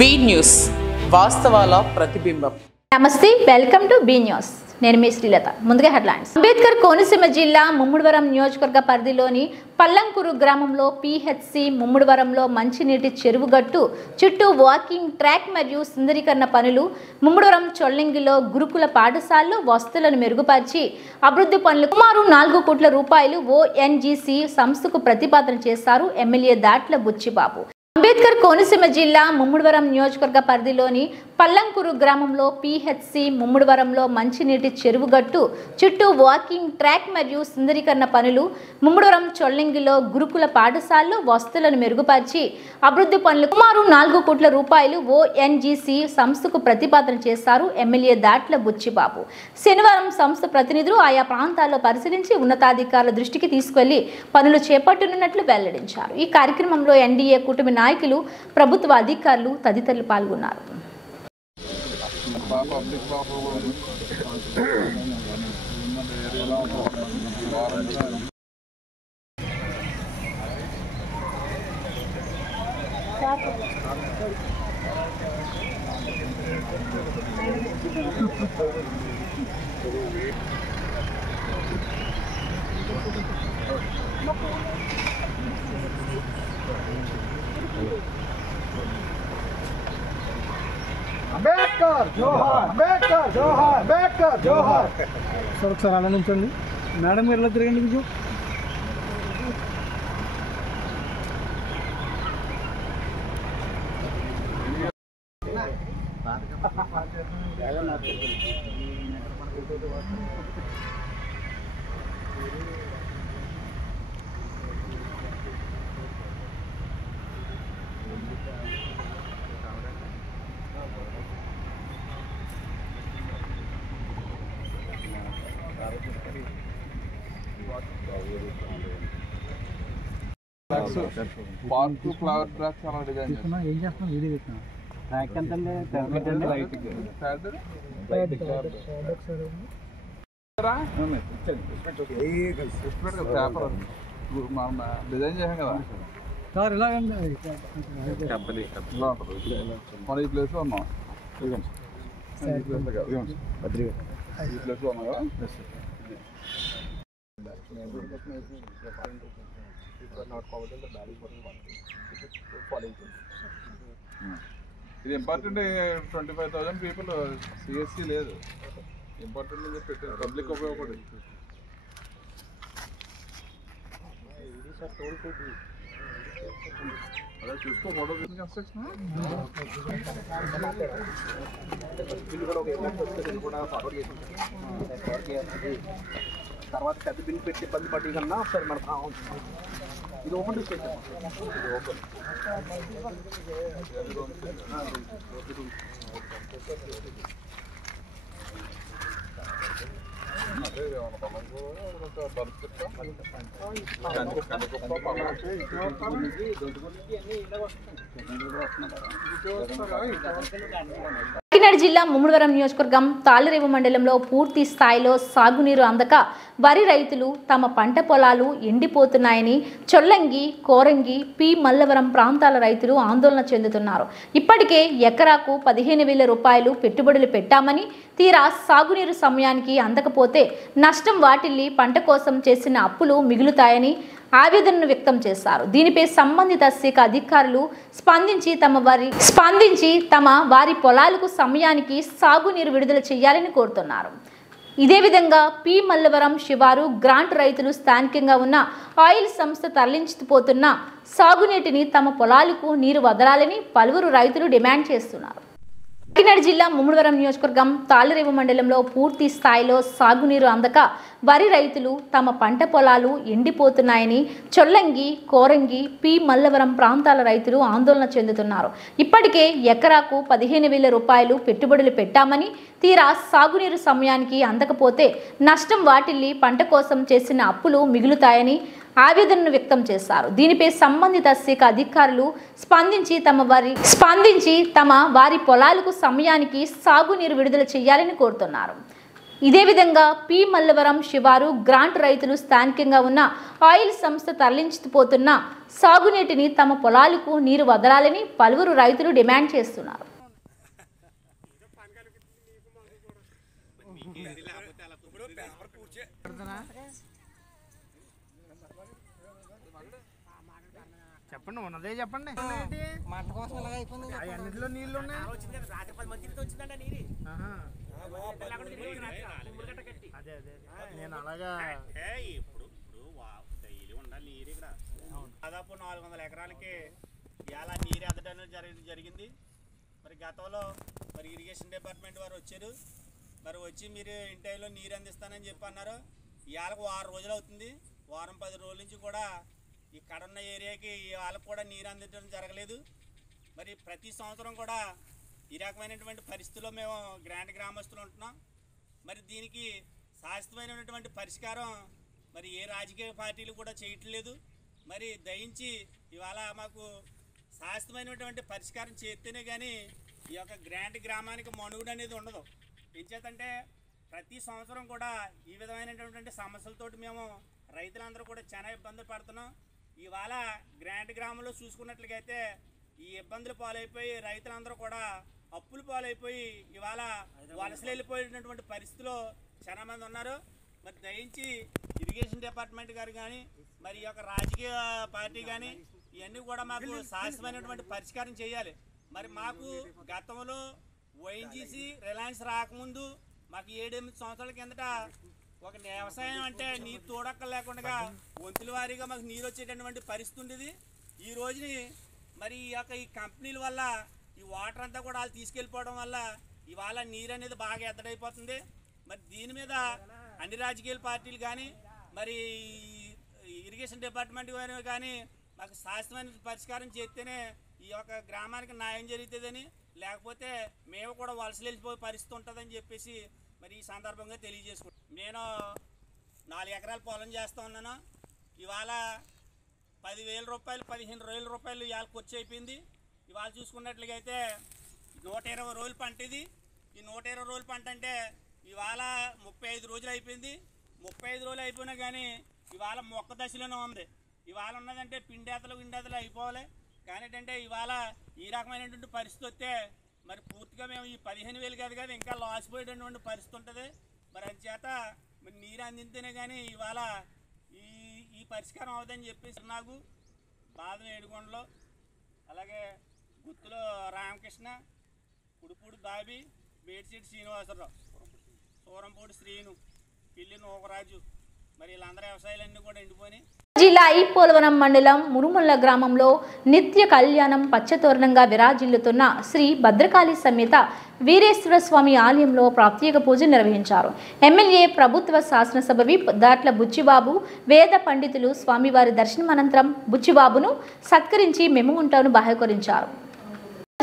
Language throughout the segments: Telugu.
బి న్యూస్ వాస్తవాల ప్రతిబింబం. నమస్తే, వెల్కమ్ టు బి న్యూస్. నేను మీ శ్రీలత. ముందుగా హెడ్లైన్స్. అంబేద్కర్ కోనసీమ జిల్లా ముమ్మిడివరం నియోజకవర్గ పరిధిలోని పల్లంకూరు గ్రామంలో పిహెచ్సి ముమ్మిడివరంలో మంచినీటి చెరువు గట్టు చుట్టూ వాకింగ్ ట్రాక్ మరియు సుందరీకరణ పనులు, ముమ్మిడివరం చొల్లంగిలో గురుకుల పాఠశాలలో వసతులను మెరుగుపరిచి అభివృద్ధి పనులు సుమారు 4 కోట్ల రూపాయలు ఓఎన్జీసీ సంస్థకు ప్రతిపాదన చేశారు ఎమ్మెల్యే దాట్ల బుచ్చిబాబు. అంబేద్కర్ కోనసీమ జిల్లా ముమ్మిడివరం నియోజకవర్గ పరిధిలోని పల్లంకూరు గ్రామంలో పిహెచ్సి ముమ్మిడివరంలో మంచినీటి చెరువు గట్టు చుట్టూ వాకింగ్ ట్రాక్ మరియు సుందరీకరణ పనులు, ముమ్మిడివరం చొల్లంగిలో గురుకుల పాఠశాలలో వసతులను మెరుగుపరిచి అభివృద్ధి పనులు సుమారు 4 కోట్ల రూపాయలు ఓఎన్జీసీ సంస్థకు ప్రతిపాదన చేశారు ఎమ్మెల్యే దాట్ల బుచ్చిబాబు. శనివారం సంస్థ ప్రతినిధులు ఆయా ప్రాంతాల్లో పరిశీలించి ఉన్నతాధికారుల దృష్టికి తీసుకెళ్లి పనులు చేపట్టనున్నట్లు వెల్లడించారు. ఈ కార్యక్రమంలో ఎన్డీఏ కూటమి నాయకులు, ప్రభుత్వ అధికారులు తదితరులు పాల్గొన్నారు. అంబేద్కర్ జోహార్, అంబేద్కర్ జోహార్, అంబేద్కర్ జోహార్. సార్ ఒకసారి అలా నుంచండి మేడం, మీరు ఎలా తిరగండి. మీకు పార్క్ ఫ్లవర్ ట్రాక్ చాలా డిజైన్ చేస్తున్నా. ఏం చేస్తున్నాం? వీడియో చేస్తున్నాం. ట్రాక్ ఎంత పేపర్ మనం డిజైన్ చేసాం కదా సార్, ఇలా మన ఈ ప్లేస్ లో ఉన్నాం. ఈ ప్లేస్ లో ఉన్నాం కదా. ఇది ఇంపార్టెంట్. 25,000 పీపుల్ సిఎస్సి లేదు. ఇంపార్టెంట్ పెట్టారు, పబ్లిక్ ఉపయోగపడింది. అదే చూసుకో మోడల్ కన్స్ట్రక్షన్ తర్వాత పెద్ద బిల్ పెట్టి ఇబ్బంది పట్టి కన్నా ఒకసారి మనకు ఇది ఓపెన్ చేసేసాం. కాకినాడ జిల్లా ముమ్మిడివరం నియోజకవర్గం తాళ్లరేవు మండలంలో పూర్తి స్థాయిలో సాగునీరు అందక వరి రైతులు తమ పంట పొలాలు ఎండిపోతున్నాయని చొల్లంగి, కోరంగి, పి మల్లవరం ప్రాంతాల రైతులు ఆందోళన చెందుతున్నారు. ఇప్పటికే ఎకరాకు 15,000 రూపాయలు పెట్టుబడులు పెట్టామని, తీరా సాగునీరు సమయానికి అందకపోతే నష్టం వాటిల్లి పంట కోసం చేసిన అప్పులు మిగులుతాయని ఆవేదనను వ్యక్తం చేశారు. దీనిపై సంబంధిత శాఖ అధికారులు స్పందించి తమ వారి పొలాలకు సమయానికి సాగునీరు విడుదల చేయాలని కోరుతున్నారు. ఇదే విధంగా పి మల్లవరం శివారు గ్రాంట్ రైతులు స్థానికంగా ఉన్న ఆయిల్ సంస్థ తరలించిపోతున్న సాగునీటిని తమ పొలాలకు నీరు వదలాలని పలువురు రైతులు డిమాండ్ చేస్తున్నారు. కాకినాడ జిల్లా ముమ్మిడివరం నియోజకవర్గం తాళ్లరేవు మండలంలో పూర్తి స్థాయిలో సాగునీరు అందక వరి రైతులు తమ పంట పొలాలు ఎండిపోతున్నాయని చొల్లంగి, కోరంగి, పి మల్లవరం ప్రాంతాల రైతులు ఆందోళన చెందుతున్నారు. ఇప్పటికే ఎకరాకు 15,000 రూపాయలు పెట్టుబడులు పెట్టామని, తీరా సాగునీరు సమయానికి అందకపోతే నష్టం వాటిల్లి పంట కోసం చేసిన అప్పులు మిగులుతాయని ఆవేదనను వ్యక్తం చేశారు. దీనిపై సంబంధిత శాఖ అధికారులు స్పందించి తమ వారి పొలాలకు సమయానికి సాగునీరు విడుదల చేయాలని కోరుతున్నారు. ఇదే విధంగా పి మల్లవరం శివారు గ్రాంట్ రైతులు స్థానికంగా ఉన్న ఆయిల్ సంస్థ తరలించిపోతున్న సాగునీటిని తమ పొలాలకు నీరు వదలాలని పలువురు రైతులు డిమాండ్ చేస్తున్నారు. చెప్పండి, ఉన్నదే చెప్పండి. మాట కోసం ఇలాగ అయిపోయింది. అన్నింటిలో నీళ్ళు ఉన్నాయి. అదే నేను అలాగా ఇప్పుడు డైలీ ఉండాలి నీరు. ఇక్కడ దాదాపు 400 ఎకరాలకి ఇలా నీరు ఎదటం జరిగింది. మరి గతంలో మరి ఇరిగేషన్ డిపార్ట్మెంట్ వారు వచ్చారు. మరి వచ్చి మీరు ఇంటిలో నీరు అందిస్తానని చెప్పి అన్నారు. ఇవాళకు 6 రోజులు అవుతుంది. వారం 10 రోజుల నుంచి కూడా ఈ కడున్న ఏరియాకి వాళ్ళకు కూడా నీరు అందించడం జరగలేదు. మరి ప్రతి సంవత్సరం కూడా ఈ రకమైనటువంటి పరిస్థితుల్లో మేము గ్రామస్తులు ఉంటున్నాం. మరి దీనికి శాశ్వతమైనటువంటి పరిష్కారం మరి ఏ రాజకీయ పార్టీలు కూడా చేయట్లేదు. మరి దయించి ఇవాళ మాకు శాశ్వతమైనటువంటి పరిష్కారం చేస్తేనే కానీ ఈ యొక్క గ్రామానికి మనుగడ అనేది ఉండదు. ఏం చేతంటే ప్రతి సంవత్సరం కూడా ఈ విధమైనటువంటి సమస్యలతోటి మేము రైతులందరూ కూడా చాలా ఇబ్బందులు పడుతున్నాం. ఇవాళ గ్రామంలో చూసుకున్నట్లయితే ఈ ఇబ్బందులు పాలైపోయి రైతులందరూ కూడా అప్పులు పాలైపోయి ఇవాళ వలసలు వెళ్ళిపోయినటువంటి పరిస్థితిలో చాలా మంది ఉన్నారు. మరి దయించి ఇరిగేషన్ డిపార్ట్మెంట్ గారు కానీ మరి ఈ యొక్క రాజకీయ పార్టీ కానీ ఇవన్నీ కూడా మాకు శాశ్వతమైనటువంటి పరిష్కారం చేయాలి. మరి మాకు గతంలో ఓఎన్జీసీ రిలయన్స్ రాకముందు మాకు 7-8 సంవత్సరాల కిందట ఒక వ్యవసాయం అంటే నీరు తోడక్కలు లేకుండా వంతుల వారీగా మాకు నీరు వచ్చేటటువంటి పరిస్థితి ఉండేది. ఈ రోజుని మరి ఈ కంపెనీల వల్ల ఈ వాటర్ అంతా కూడా వాళ్ళు తీసుకెళ్ళిపోవడం వల్ల ఇవాళ నీరు అనేది బాగా ఎద్దడైపోతుంది. మరి దీని మీద అన్ని రాజకీయ పార్టీలు కానీ మరి ఇరిగేషన్ డిపార్ట్మెంట్ కానీ మాకు శాశ్వతమైన పరిష్కారం చేస్తేనే ఈ యొక్క గ్రామానికి న్యాయం జరుగుతుందని, లేకపోతే మేము కూడా వలసలు వెళ్ళిపోయే పరిస్థితి ఉంటుందని చెప్పేసి మరి ఈ సందర్భంగా తెలియజేసుకుంటాం. నేను 4 ఎకరాల పొలం చేస్తూ ఉన్నాను. ఇవాళ 10,000 రూపాయలు 15,000 రూపాయలు ఇవాళ ఖర్చు అయిపోయింది. ఇవాళ చూసుకున్నట్లయితే 120 రోజుల పంట ఇది. ఈ 120 రోజుల పంట అంటే ఇవాళ 35 రోజులు అయిపోయింది. 35 రోజులు అయిపోయినా కానీ ఇవాళ మొక్క దశలోనే ఉంది. ఇవాళ ఉన్నదంటే పిండేతలు అయిపోవాలి. కానీ ఏంటంటే ఇవాళ ఈ రకమైనటువంటి పరిస్థితి వస్తే మరి పూర్తిగా మేము ఈ 15,000 కాదు ఇంకా లాస్ పోయేటటువంటి పరిస్థితి ఉంటుంది. మరి అందుచేత మరి నీరు అందిస్తేనే కానీ ఇవాళ ఈ పరిష్కారం అవుతుందని చెప్పేసి నాకు బాదం ఏడుకొండలో, అలాగే గుత్తులో రామకృష్ణ, కుడిపూడి బాబీ, బేడ్సీటి శ్రీనివాసరావు, సూరంపూడి శ్రీను, పిల్లి నూకరాజు, మరి వీళ్ళందరూ వ్యవసాయాలన్నీ కూడా ఎండిపోయి. జిల్లా పోలవరం మండలం మురుముల్ల గ్రామంలో నిత్య కళ్యాణం పచ్చతోరణంగా విరాజిల్లుతున్న శ్రీ భద్రకాళి సమేత వీరేశ్వర స్వామి ఆలయంలో ప్రత్యేక పూజలు నిర్వహించారు. ఎమ్మెల్యే ప్రభుత్వ శాసనసభ విప్ దాట్ల బుచ్చిబాబు వేద పండితులు స్వామివారి దర్శనం అనంతరం బుచ్చిబాబును సత్కరించి మెమోంటోను బహుకరించారు.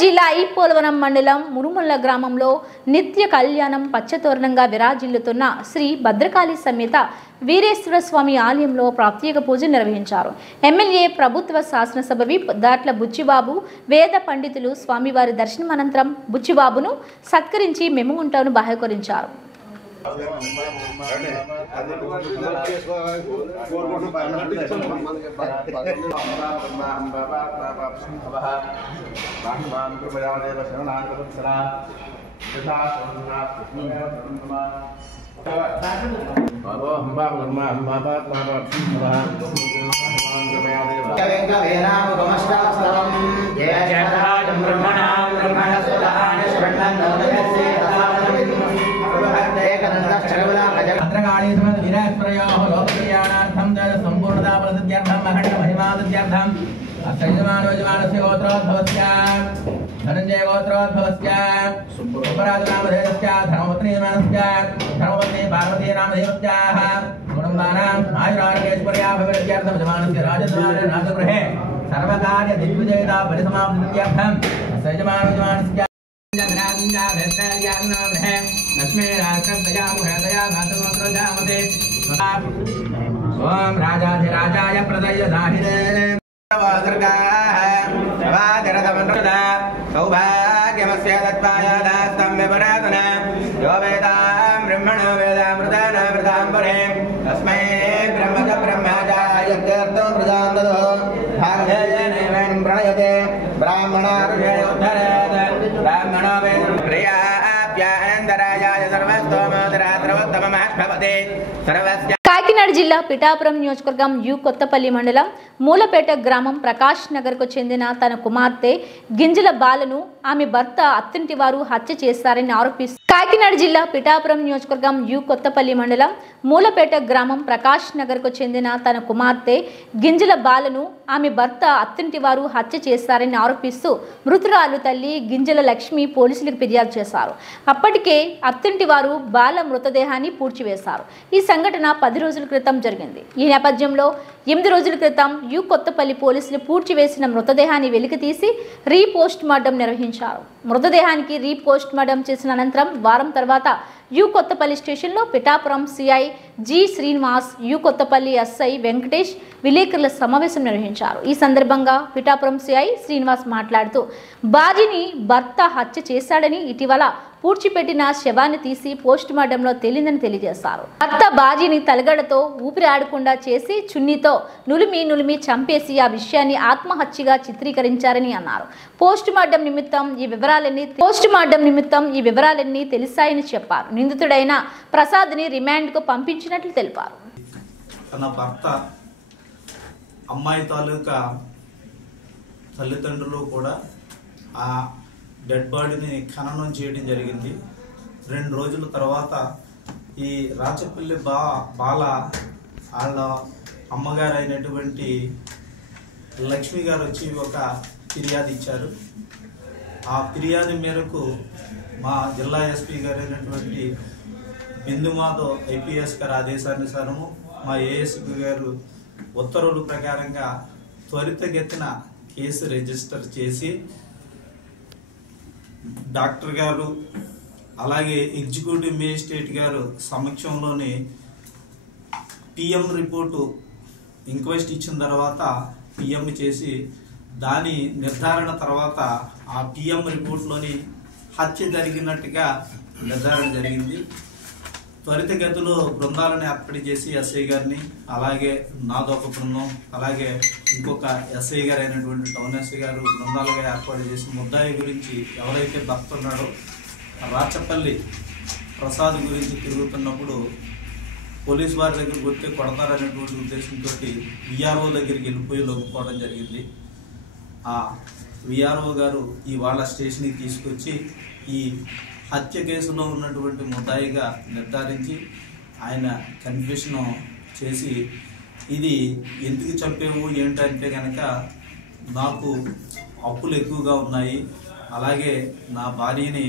జిల్లా పోలవరం మండలం మురుముల్ల గ్రామంలో నిత్య కళ్యాణం పచ్చతోరణంగా విరాజిల్లుతున్న శ్రీ భద్రకాళి సమేత వీరేశ్వర స్వామి ఆలయంలో ప్రత్యేక పూజలు నిర్వహించారు. ఎమ్మెల్యే ప్రభుత్వ శాసనసభ విప్ దాట్ల బుచ్చిబాబు వేద పండితులు స్వామివారి దర్శనం అనంతరం బుచ్చిబాబును సత్కరించి మెమోంటోను బహుకరించారు. భద్రకాళీ సమేత వీరేశ్వరయోః లోకకళ్యాణార్థం సంపూర్ణతా ప్రసిద్ధ్యర్థం అఖండ మహిమాసిద్ధ్యర్థం అష్టయజమానోజమానస్య గోత్రోద్భవస్య ధనంజయ గోత్రోద్భవస్య సుబ్బరాజనామధేయస్య ధర్మపత్నీయమానస్య ధర్మపత్ని పార్వతీ నామధేయస్యాః కుటుంబానాం ఆయురారోగ్యైశ్వర్యాభివృద్ధ్యర్థం యజమానస్య రాజద్వారే రాజగృహే సర్వకార్య దిగ్విజయతా పరిసమాప్తిర్థం అష్టయజమానోజమానస్య लक्ष्मी ओम राजाधिराजाय प्रदय दाहिने सौभाग्यमस्य तत्पाय दास्तं विपराधना यो वेदां ब्रह्मणो वेद కాకినాడ జిల్లా పిఠాపురం నియోజకవర్గం యు కొత్తపల్లి మండలం మూలపేట గ్రామం ప్రకాష్ నగర్కు చెందిన తన కుమార్తె గింజల బాలను ఆమె భర్త అత్తింటి వారు హత్య చేశారని ఆరోపిస్తూ కాకినాడ జిల్లా పిఠాపురం నియోజకవర్గం యు కొత్తపల్లి మండలం మూలపేట గ్రామం ప్రకాష్ నగర్కు చెందిన తన కుమార్తె గింజల బాలను ఆమె భర్త అత్తింటి వారు హత్య చేశారని ఆరోపిస్తూ మృతురాలు తల్లి గింజల లక్ష్మి పోలీసులకు ఫిర్యాదు చేశారు. అప్పటికే అత్తింటి వారు బాల మృతదేహాన్ని పూడ్చివేశారు. ఈ సంఘటన 10 రోజుల క్రితం జరిగింది. ఈ నేపథ్యంలో 8 రోజుల క్రితం యు కొత్తపల్లి పోలీసులు పూడ్చివేసిన మృతదేహాన్ని వెలికితీసి రీపోస్ట్ మార్టం నిర్వహించారు. మృతదేహానికి రీపోస్ట్ మార్టం చేసిన అనంతరం వారం తర్వాత యు కొత్తపల్లి స్టేషన్లో Pithapuram CI G Srinivas, you Kothapalli SI Venkatesh విలేకరుల సమావేశం నిర్వహించారు. ఈ సందర్భంగా పిఠాపురం సిఐ శ్రీనివాస్ మాట్లాడుతూ బాజిని భర్త హత్య చేశాడని, ఇటీవల పూడ్చిపెట్టిన శవాన్ని తీసి పోస్ట్ మార్టంలో తేలిందని తెలియజేశారు. భర్త బాజీని తలగడతో ఊపిరి ఆడకుండా చేసి చున్నీతో నులిమి చంపేసి ఆ విషయాన్ని ఆత్మహత్యగా చిత్రీకరించారని అన్నారు. పోస్ట్ మార్టం నిమిత్తం ఈ వివరాలన్నీ తెలిసాయని చెప్పారు. నిందితుడైన ప్రసాద్ని రిమాండ్కు పంపించినట్లు తెలిపారు. తన భర్త అమ్మాయి తాలూకా తల్లిదండ్రులు కూడా ఆ డెడ్ బాడీని ఖననం చేయడం జరిగింది. 2 రోజుల తర్వాత ఈ రాచపల్లి బాల వాళ్ళ అమ్మగారు అయినటువంటి లక్ష్మి గారు వచ్చి ఒక ఫిర్యాదు ఇచ్చారు. ఆ ఫిర్యాదు మేరకు మా జిల్లా ఎస్పీ గారు అయినటువంటి బిందు మాధవ్ ఐపీఎస్ గారి ఆదేశానుసారము మా ఏఎస్పీ గారు ఉత్తర్వుల ప్రకారంగా త్వరితగతిన కేసు రిజిస్టర్ చేసి డాక్టర్ గారు అలాగే ఎగ్జిక్యూటివ్ మేజిస్ట్రేట్ గారు సమక్షంలోని పిఎం రిపోర్టు ఇంక్వెస్ట్ ఇచ్చిన తర్వాత పిఎం చేసి దాని నిర్ధారణ తర్వాత ఆ పిఎం రిపోర్ట్లోని హత్య జరిగినట్టుగా నిర్ధారణ జరిగింది. త్వరితగతిలో బృందాలను ఏర్పాటు చేసి ఎస్ఐ గారిని, అలాగే నాదొక బృందం, అలాగే ఇంకొక ఎస్ఐ గారు అయినటువంటి టౌన్ ఎస్ఐ గారు బృందాలుగా ఏర్పాటు చేసి ముద్దాయి గురించి ఎవరైతే భర్త ఉన్నాడో రాచపల్లి ప్రసాద్ గురించి తిరుగుతున్నప్పుడు పోలీసు వారి దగ్గరికి వస్తే కొడతారనేటువంటి ఉద్దేశంతో విఆర్ఓ దగ్గరికి వెళ్ళిపోయి లొంగిపోవడం జరిగింది. ఆ విఆర్ఓ గారు ఇవాళ స్టేషన్కి తీసుకొచ్చి ఈ హత్య కేసులో ఉన్నటువంటి ముద్దాయిగా నిర్ధారించి ఆయన కన్ఫ్యూషన్ చేసి ఇది ఎందుకు చంపేవు ఏంటంటే కనుక నాకు అప్పులు ఎక్కువగా ఉన్నాయి, అలాగే నా భార్యని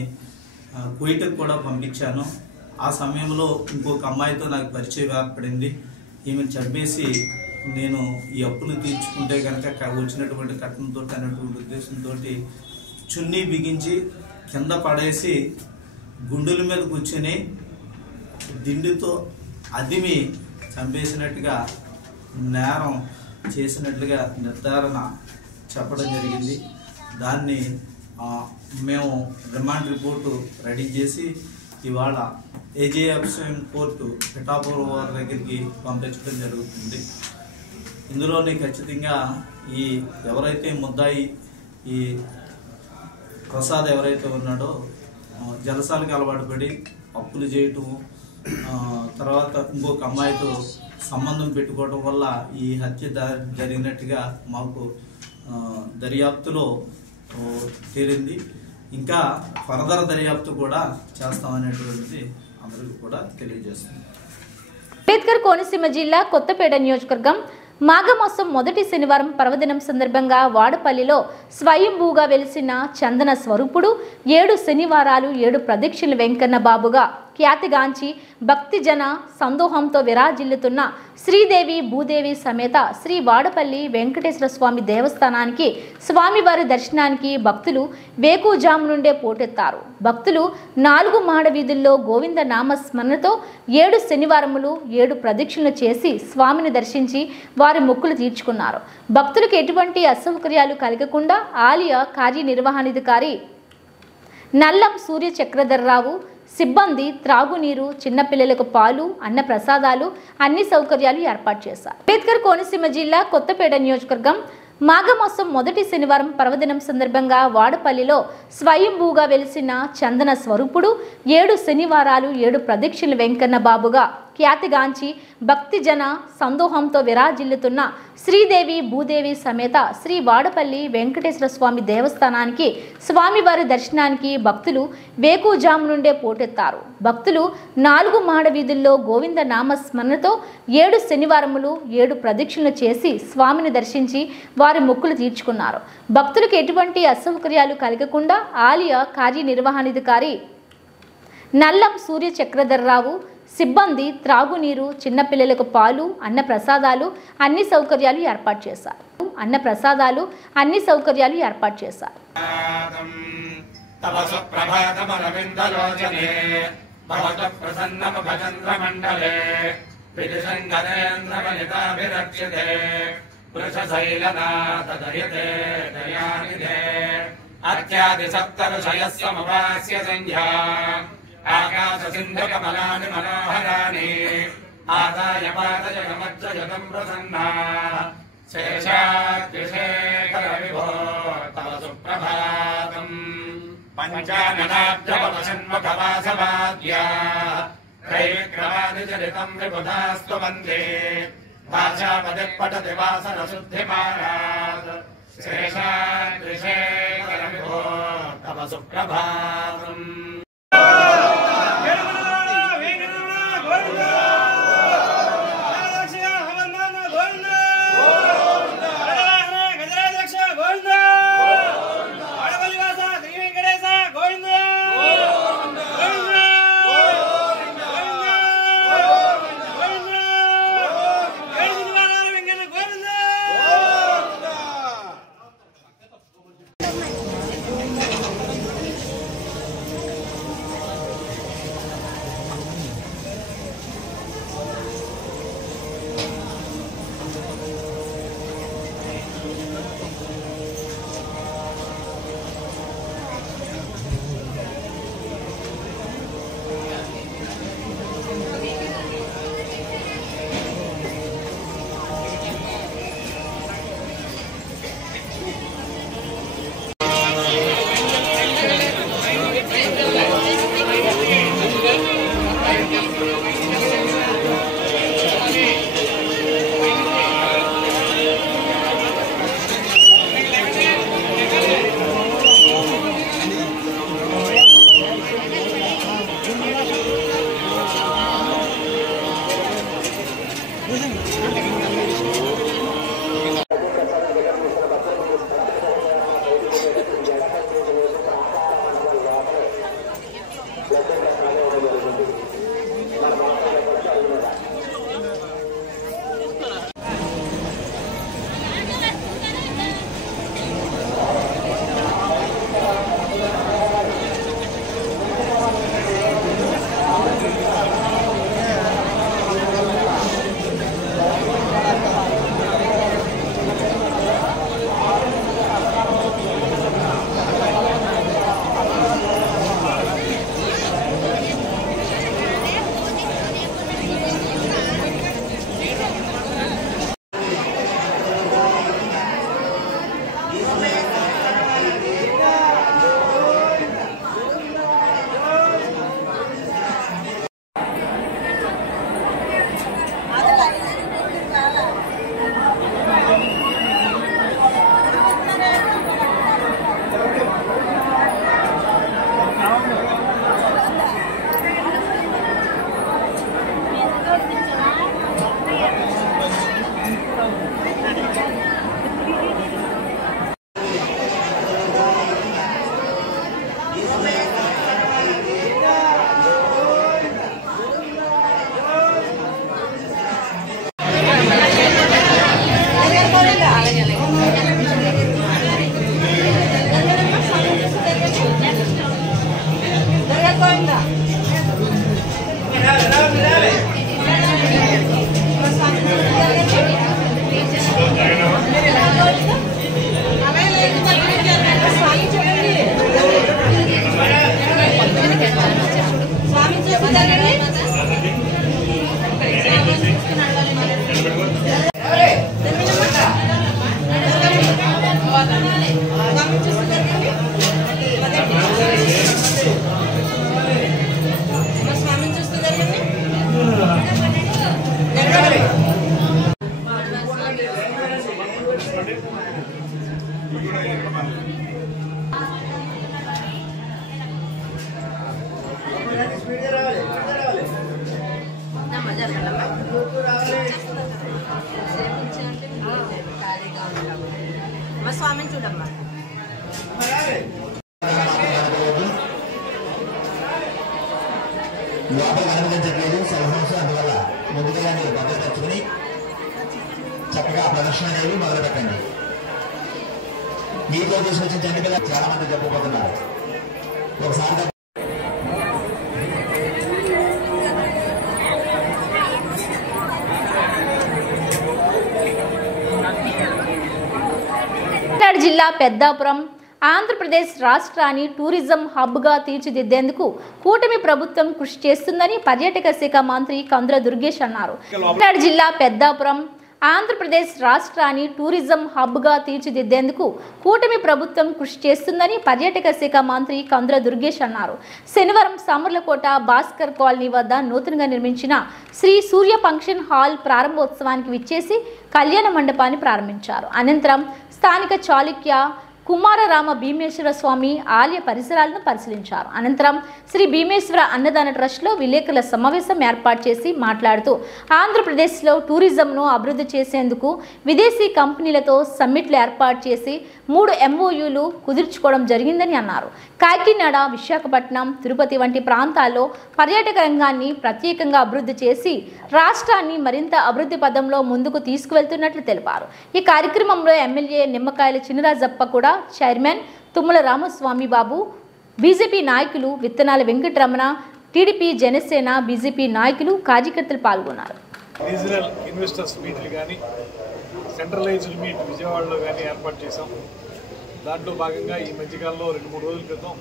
కువైట్కి కూడా పంపించాను, ఆ సమయంలో ఇంకొక అమ్మాయితో నాకు పరిచయం ఏర్పడింది, ఈమెను చంపేసి నేను ఈ అప్పులు తీర్చుకుంటే కనుక వచ్చినటువంటి కట్నంతో అనేటువంటి ఉద్దేశంతో చున్నీ బిగించి కింద పడేసి గుండెల మీద కూర్చొని దిండుతో అదిమి చంపేసినట్టుగా నేరం చేసినట్లుగా నిర్ధారణ చెప్పడం జరిగింది. దాన్ని మేము రిమాండ్ రిపోర్టు రెడీ చేసి ఇవాళ ఏజేఎఫ్ఎం కోర్టు పిఠాపురం వారి దగ్గరికి పంపించడం జరుగుతుంది. ఇందులోని ఖచ్చితంగా ఈ ఎవరైతే ముద్దాయి ఈ ప్రసాద్ ఎవరైతే ఉన్నాడో జలసాలకు అలవాటు పడి అప్పులు చేయటం, తర్వాత ఇంకొక అమ్మాయితో సంబంధం పెట్టుకోవడం వల్ల ఈ హత్య జరిగినట్టుగా మాకు దర్యాప్తులో తేలింది. ఇంకా ఫర్దర్ దర్యాప్తు కూడా చేస్తామనేటువంటిది అందరికీ కూడా తెలియజేస్తుంది. అంబేద్కర్ కోనసీమ జిల్లా కొత్తపేట నియోజకవర్గం మాఘమాసం మొదటి శనివారం పర్వదినం సందర్భంగా వాడపల్లిలో స్వయంభూగా వెలిసిన చందన స్వరూపుడు 7 శనివారాలు 7 ప్రదక్షిణలు వెంకన్న బాబుగా ఖ్యాతిగాంచి భక్తి జన సందోహంతో విరాజిల్లుతున్న శ్రీదేవి భూదేవి సమేత శ్రీ వాడపల్లి వెంకటేశ్వర స్వామి దేవస్థానానికి స్వామివారి దర్శనానికి భక్తులు వేకుజాము నుండే పోటెత్తారు. భక్తులు 4 మాడ వీధుల్లో గోవింద నామ స్మరణతో 7 శనివారములు 7 ప్రదక్షిణలు చేసి స్వామిని దర్శించి వారి మొక్కులు తీర్చుకున్నారు. భక్తులకు ఎటువంటి అసౌకర్యాలు కలగకుండా ఆలయ కార్యనిర్వహణాధికారి నల్లం సూర్య చక్రధర్రావు సిబ్బంది త్రాగునీరు, చిన్నపిల్లలకు పాలు, అన్న ప్రసాదాలు, అన్ని సౌకర్యాలు ఏర్పాటు చేశారు. అంబేద్కర్ కోనసీమ జిల్లా కొత్తపేట నియోజకవర్గం మాఘమాసం మొదటి శనివారం పర్వదినం సందర్భంగా వాడపల్లిలో స్వయంభూగా వెలిసిన చందన స్వరూపుడు 7 శనివారాలు 7 ప్రదక్షిణలు వెంకన్న బాబుగా ఖ్యాతిగాంచి భక్తి జన సందోహంతో విరాజిల్లుతున్న శ్రీదేవి భూదేవి సమేత శ్రీ వాడపల్లి వెంకటేశ్వర స్వామి దేవస్థానానికి స్వామివారి దర్శనానికి భక్తులు వేకుజాము నుండే పోటెత్తారు. భక్తులు 4 మాడ వీధుల్లో గోవింద నామ స్మరణతో 7 శనివారములు 7 ప్రదక్షిణలు చేసి స్వామిని దర్శించి వారి మొక్కులు తీర్చుకున్నారు. భక్తులకు ఎటువంటి అసౌకర్యాలు కలగకుండా ఆలయ కార్యనిర్వహణాధికారి నల్లం సూర్య చక్రధర్రావు సిబ్బంది త్రాగునీరు, చిన్నపిల్లలకు పాలు, అన్న ప్రసాదాలు అన్ని సౌకర్యాలు ఏర్పాటు చేశారు. ఆకాశ సింధు కమలాని మనోహరాని ఆదాయ పాదజగమజ్జగతం ప్రసన్నా శేషాద్రిశేఖర విభో తవ సుప్రభాతం పంచాననాబ్జవసన్ముఖవాసవాద్యా త్రైవిక్రమాదిచరితం విబుధాస్తు వందే భాషాపది పఠతి వాసన శుద్ధిమానాత్ శేషాద్రిశేఖర విభో తవ సుప్రభాతం. స్వామి చూస్తుందండి స్వామిని చూడమ్మా. అనుమతించట్లేదు సర్వసం, అందువల్ల ముందుగా మీరు భద్రత తెచ్చుకుని చక్కగా ప్రదర్శన అనేది మొదలు పెట్టండి. మీతో తీసుకొచ్చిన చిన్నపిల్ల చాలా మంది చెప్పబోతున్నారు. ఒకసారి జిల్లా పెద్దాపురం ఆంధ్రప్రదేశ్ రాష్ట్రాన్ని టూరిజం హబ్గా తీర్చిదిద్దేందుకు కూటమి ప్రభుత్వం కృషి చేస్తుందని పర్యాటక శాఖ మంత్రి కందుల దుర్గేష్ అన్నారు. జిల్లా పెద్దాపురం ఆంధ్రప్రదేశ్ రాష్ట్రాన్ని టూరిజం హబ్గా తీర్చిదిద్దేందుకు కూటమి ప్రభుత్వం కృషి చేస్తుందని పర్యాటక శాఖ మంత్రి కందుల దుర్గేష్ అన్నారు. శనివారం సామర్లకోట భాస్కర్ కాలనీ వద్ద నూతనంగా నిర్మించిన శ్రీ సూర్య ఫంక్షన్ హాల్ ప్రారంభోత్సవానికి విచ్చేసి కళ్యాణ మండపాన్ని ప్రారంభించారు. అనంతరం స్థానిక చాళుక్య కుమారరామ భీమేశ్వర స్వామి ఆలయ పరిసరాలను పరిశీలించారు. అనంతరం శ్రీ భీమేశ్వర అన్నదాన ట్రస్ట్లో విలేకరుల సమావేశం ఏర్పాటు చేసి మాట్లాడుతూ ఆంధ్రప్రదేశ్లో టూరిజంను అభివృద్ధి చేసేందుకు విదేశీ కంపెనీలతో సమ్మిట్లు ఏర్పాటు చేసి 3 MOUలు కుదుర్చుకోవడం జరిగిందని అన్నారు. కాకినాడ, విశాఖపట్నం, తిరుపతి వంటి ప్రాంతాల్లో పర్యాటక రంగాన్ని ప్రత్యేకంగా అభివృద్ధి చేసి రాష్ట్రాన్ని మరింత అభివృద్ధి పదంలో ముందుకు తీసుకువెళ్తున్నట్లు తెలిపారు. ఈ కార్యక్రమంలో ఎమ్మెల్యే నిమ్మకాయల చినరాజప్ప కూడా, చైర్మన్ తుమ్మల రామస్వామి బాబు, బీజేపీ నాయకులు విత్తనాల వెంకటరమణ, టీడీపీ, జనసేన, బీజేపీ నాయకులు, కార్యకర్తలు పాల్గొన్నారు. రీజనల్ ఇన్వెస్టర్స్ మీట్లు కానీ, సెంట్రలైజ్డ్ మీట్ విజయవాడలో కానీ ఏర్పాటు చేశాం. దాంట్లో భాగంగా ఈ మధ్యకాలంలో 2-3 రోజుల క్రితం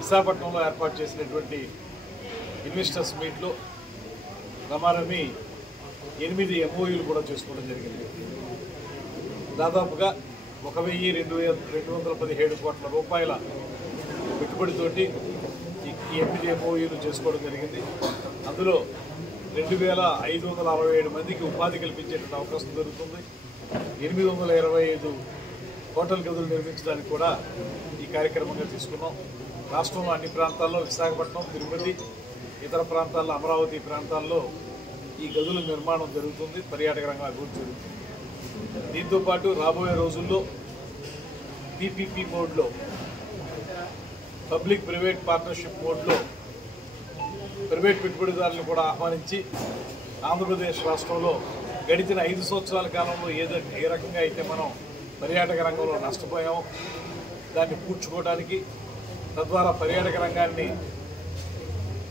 విశాఖపట్నంలో ఏర్పాటు చేసినటువంటి ఇన్వెస్టర్స్ మీట్లో రమారమి 8 MOUలు కూడా చేసుకోవడం జరిగింది. దాదాపుగా 1,217 కోట్ల రూపాయల పెట్టుబడితోటి ఈ 8 MOUలు చేసుకోవడం జరిగింది. అందులో 2,567 మందికి ఉపాధి కల్పించేటువంటి అవకాశం జరుగుతుంది. 825 హోటల్ గదులు నిర్మించడానికి కూడా ఈ కార్యక్రమంగా తీసుకున్నాం. రాష్ట్రంలో అన్ని ప్రాంతాల్లో, విశాఖపట్నం, తిరుపతి, ఇతర ప్రాంతాల్లో, అమరావతి ప్రాంతాల్లో ఈ గదుల నిర్మాణం జరుగుతుంది. పర్యాటక రంగం అభివృద్ధి జరుగుతుంది. దీంతోపాటు రాబోయే రోజుల్లో PPP మోడ్లో, పబ్లిక్ ప్రైవేట్ పార్ట్నర్షిప్ మోడ్లో ప్రైవేట్ పెట్టుబడిదారులను కూడా ఆహ్వానించి ఆంధ్రప్రదేశ్ రాష్ట్రంలో గడిచిన 5 సంవత్సరాల కాలంలో ఏ రకంగా అయితే మనం పర్యాటక రంగంలో నష్టపోయామో దాన్ని పూడ్చుకోవడానికి, తద్వారా పర్యాటక రంగాన్ని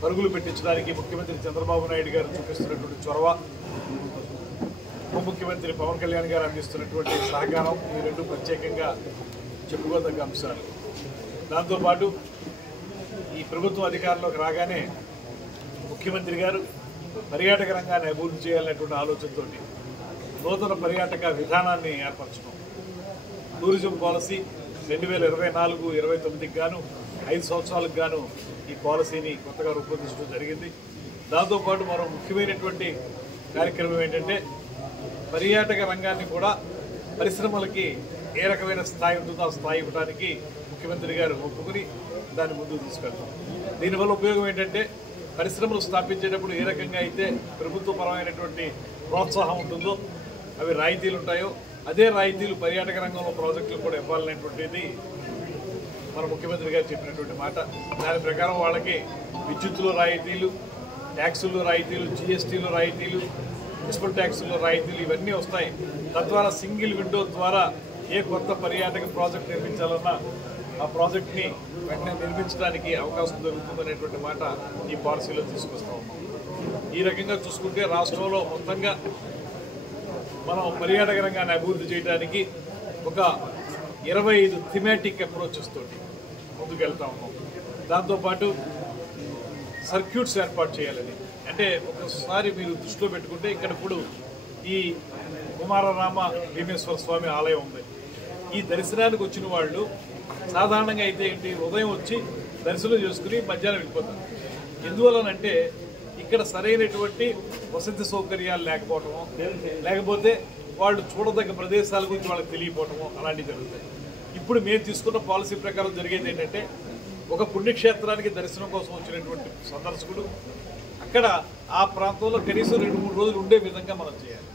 పరుగులు పెట్టించడానికి ముఖ్యమంత్రి చంద్రబాబు నాయుడు గారు చూపిస్తున్నటువంటి చొరవ, ఉప ముఖ్యమంత్రి పవన్ కళ్యాణ్ గారు అందిస్తున్నటువంటి సహకారం, ఈ రెండు ప్రత్యేకంగా చెప్పుకోదగ్గ అంశాలు. దాంతోపాటు ఈ ప్రభుత్వం అధికారంలోకి రాగానే ముఖ్యమంత్రి గారు పర్యాటక రంగాన్ని అభివృద్ధి చేయాలనేటువంటి ఆలోచనతో నూతన పర్యాటక విధానాన్ని ఏర్పరచడం, టూరిజం పాలసీ 2024-29కి గాను 5 సంవత్సరాలకు గాను ఈ పాలసీని కొత్తగా రూపొందించడం జరిగింది. దాంతోపాటు మరో ముఖ్యమైనటువంటి కార్యక్రమం ఏంటంటే పర్యాటక రంగాన్ని కూడా పరిశ్రమలకి ఏ రకమైన స్థాయి ఉంటుందో ఆ స్థాయి ఇవ్వడానికి ముఖ్యమంత్రి గారు ఒప్పుకుని దాన్ని ముందుకు తీసుకెళ్తాం. దీనివల్ల ఉపయోగం ఏంటంటే పరిశ్రమలు స్థాపించేటప్పుడు ఏ రకంగా అయితే ప్రభుత్వపరమైనటువంటి ప్రోత్సాహం ఉంటుందో, అవి రాయితీలు ఉంటాయో, అదే రాయితీలు పర్యాటక రంగంలో ప్రాజెక్టులు కూడా ఇవ్వాలనేటువంటిది మన ముఖ్యమంత్రి గారు చెప్పినటువంటి మాట. దాని ప్రకారం వాళ్ళకి విద్యుత్తులో రాయితీలు, ట్యాక్సుల్లో రాయితీలు, GSTలో రాయితీలు, మున్సిపల్ ట్యాక్సుల్లో రాయితీలు ఇవన్నీ వస్తాయి. తద్వారా సింగిల్ విండో ద్వారా ఏ కొత్త పర్యాటక ప్రాజెక్ట్ నిర్మించాలన్నా ఆ ప్రాజెక్ట్ని వెంటనే నిర్మించడానికి అవకాశం దొరుకుతుందనేటువంటి మాట ఈ పాలసీలో తీసుకొస్తా ఉన్నాం. ఈ రకంగా చూసుకుంటే రాష్ట్రంలో మొత్తంగా మనం పర్యాటక రంగాన్ని అభివృద్ధి చేయడానికి ఒక 25 థిమాటిక్ అప్రోచెస్ తోటి ముందుకు వెళ్తా ఉన్నాం. దాంతోపాటు సర్క్యూట్స్ ఏర్పాటు చేయాలని, అంటే ఒకసారి మీరు దృష్టిలో పెట్టుకుంటే ఇక్కడ ఇప్పుడు ఈ కుమారరామ భీమేశ్వర స్వామి ఆలయం ఉంది. ఈ దర్శనానికి వచ్చిన వాళ్ళు సాధారణంగా అయితే ఏంటి, ఉదయం వచ్చి దర్శనం చేసుకుని మధ్యాహ్నం వెళ్ళిపోతారు. ఎందువలనంటే ఇక్కడ సరైనటువంటి వసతి సౌకర్యాలు లేకపోవటమో, లేకపోతే వాళ్ళు చూడదగ్గ ప్రదేశాల గురించి వాళ్ళకి తెలియపోవటమో అలాంటివి జరుగుతాయి. ఇప్పుడు మేము తీసుకున్న పాలసీ ప్రకారం జరిగేది ఏంటంటే, ఒక పుణ్యక్షేత్రానికి దర్శనం కోసం వచ్చినటువంటి సందర్శకుడు అక్కడ ఆ ప్రాంతంలో కనీసం 2-3 రోజులు ఉండే విధంగా మనం చేయాలి.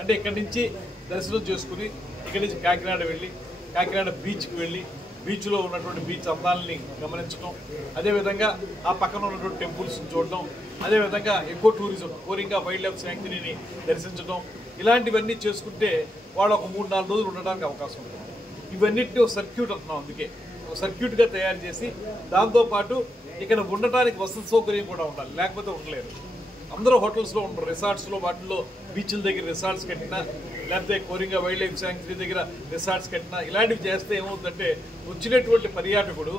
అంటే ఇక్కడి నుంచి దర్శనం చేసుకుని ఇక్కడి నుంచి కాకినాడ వెళ్ళి కాకినాడ బీచ్కి వెళ్ళి బీచ్లో ఉన్నటువంటి బీచ్ అందాలని గమనించడం, అదేవిధంగా ఆ పక్కన ఉన్నటువంటి టెంపుల్స్ని చూడడం, అదేవిధంగా eco tourism Coringa wildlife శాంక్చురీని దర్శించడం, ఇలాంటివన్నీ చేసుకుంటే వాళ్ళు ఒక 3-4 రోజులు ఉండడానికి అవకాశం ఉంటుంది. ఇవన్నిటిని ఒక సర్క్యూట్ అంటున్నాం. అందుకే ఒక సర్క్యూట్గా తయారు చేసి దాంతోపాటు ఇక్కడ ఉండటానికి వసతి సౌకర్యం కూడా ఉండాలి, లేకపోతే ఉండలేరు. అందరూ హోటల్స్లో ఉండరు, రిసార్ట్స్లో వాటిల్లో బీచ్ల దగ్గర రిసార్ట్స్ కట్టినా, లేకపోతే కోరింగా వైల్డ్ లైఫ్ శాంక్చురీ దగ్గర రిసార్ట్స్ కట్టినా, ఇలాంటివి చేస్తే ఏమవుతుందంటే వచ్చినటువంటి పర్యాటకుడు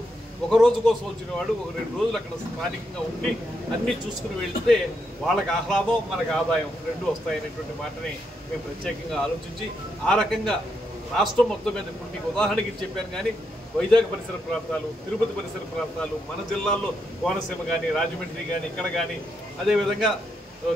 ఒక రోజు కోసం వచ్చిన వాడు ఒక 2 రోజులు అక్కడ స్థానికంగా ఉండి అన్నీ చూసుకుని వెళ్తే వాళ్ళకి ఆహ్లాదం, మనకు ఆదాయం 2 వస్తాయనేటువంటి మాటని మేము ప్రత్యేకంగా ఆలోచించి ఆ రకంగా రాష్ట్రం మొత్తం మీద ఇప్పుడు మీకు ఉదాహరణకి చెప్పాను. కానీ వైజాగ్ పరిసర ప్రాంతాలు, తిరుపతి పరిసర ప్రాంతాలు, మన జిల్లాల్లో కోనసీమ కానీ, రాజమండ్రి కానీ, ఇక్కడ కానీ, అదేవిధంగా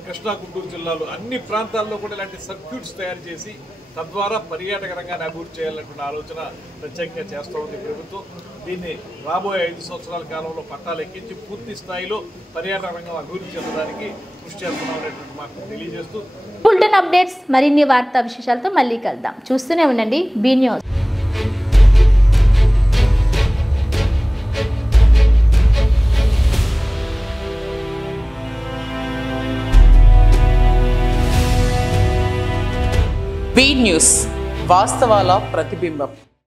కృష్ణా గుంటూరు జిల్లాలో అన్ని ప్రాంతాల్లో కూడా ఇలాంటి సర్క్యూట్స్ తయారు చేసి తద్వారా పర్యాటక రంగాన్ని అభివృద్ధి చేయాలన్నటువంటి ఆలోచన ప్రత్యేకంగా చేస్తూ ఉంది ప్రభుత్వం. దీన్ని రాబోయే 5 సంవత్సరాల కాలంలో పట్టాలు ఎక్కించి పూర్తి స్థాయిలో పర్యాటక రంగం అభివృద్ధి చెందడానికి కృషి చేస్తున్నాం అనేటువంటి మాకు తెలియజేస్తూ బులెటిన్ అప్డేట్స్ మరిన్ని వార్తా విశేషాలతో మళ్ళీ కలుద్దాం. చూస్తూనే ఉండండి బీ న్యూస్. బీ న్యూస్ వాస్తవాల ప్రతిబింబం.